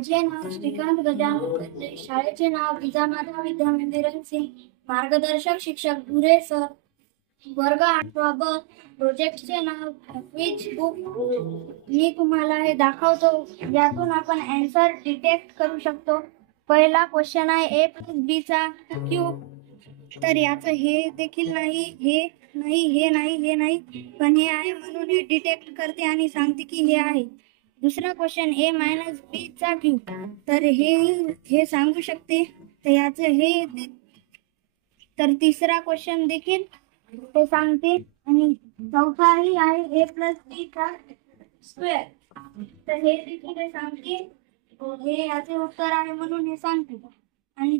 माझे नाव श्रीकांत गजानन गजरे, शाळेचे नाव विजामाता विद्या मंदिर सिंग, मार्गदर्शक शिक्षक भुरे सर, वर्ग 8वा ब, प्रोजेक्टचे नाव क्विज बुक। मी तुम्हाला हे दाखवतो, यातून आपण आन्सर डिटेक्ट करू शकतो। पहिला क्वेश्चन आहे a+b चा क्यूब, तर याचं हे देखील नाही, हे नाही, हे नाही, हे नाही, पण हे आहे म्हणून हे डिटेक्ट करते आणि सांगते की हे आहे। दुसरा क्वेश्चन a-b चा क्यूब, तर हे सांगू शकते, तर याचं हे। तर तिसरा क्वेश्चन देखील ते सांगते आणि चौथाही आहे a+b चा स्क्वेअर, तर हे देखील सांगते, हे याचे उत्तर आहे म्हणून हे सांगते। आणि